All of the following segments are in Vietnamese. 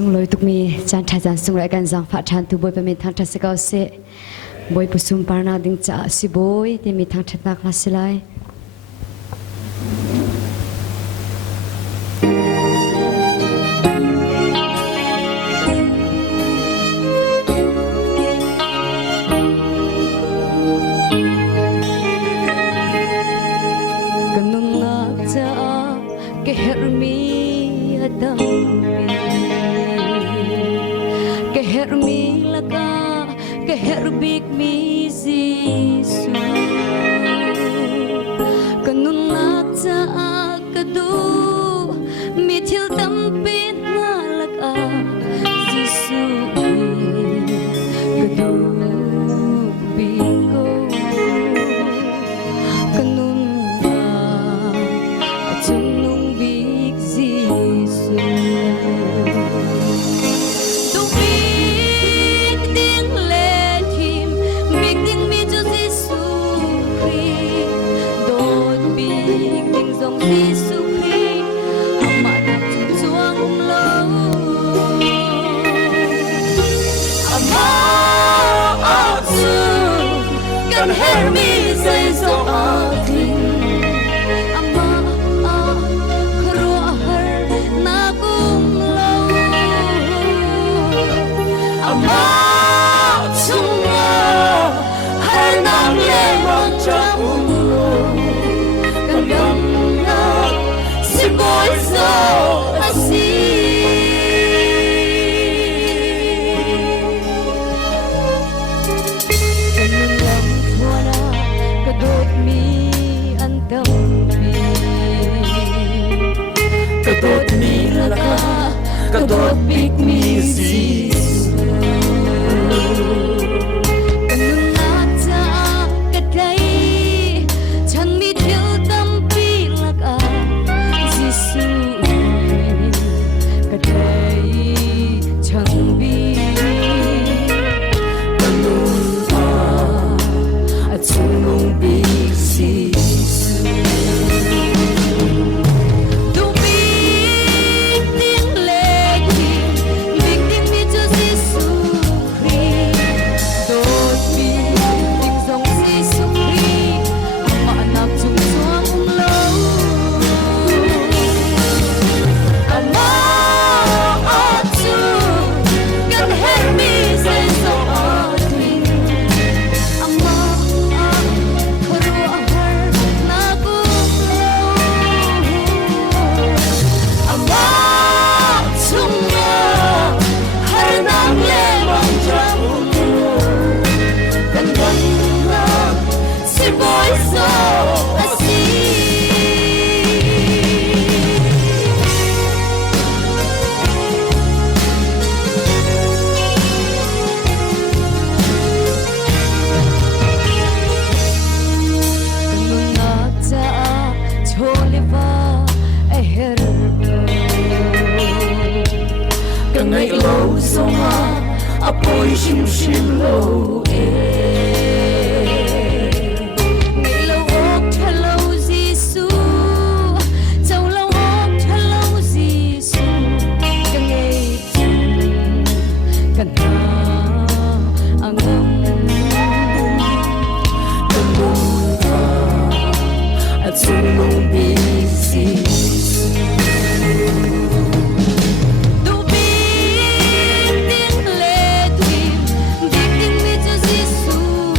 sung loi tuk mi chan tha jan sung lai kan jang pha than tu boi pa mi thang tha se ka se boi pusum parna ding cha Sibawi ti mi thang that na klasilai kanun na cha ke her mi adam ke her mi laka ke her big mi Jisu kanun na cha ka du mi thil tam pi na laka Jisu ka du bi ko kanun na chung nung big Jisu Can hear me say so ugly. Ama khru har na kum lo. Ama chunga har nam le mong cha lo. Can yam na si boy so asi. Kadot mi laka, kadot big mi Jisu. Kanun na cha kadai chan mi thil tam pi laka Jisu kadai chan bi Kanun at sunong big Jisu. Ngày lâu sông ha apoi shim shim lâu ngày lâu ốc cha lâu Jisu châu lâu ốc cha lâu Jisu cái ngày cần ta ang at sunong busy. Jisu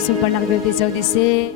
pusum parnak beauty so dise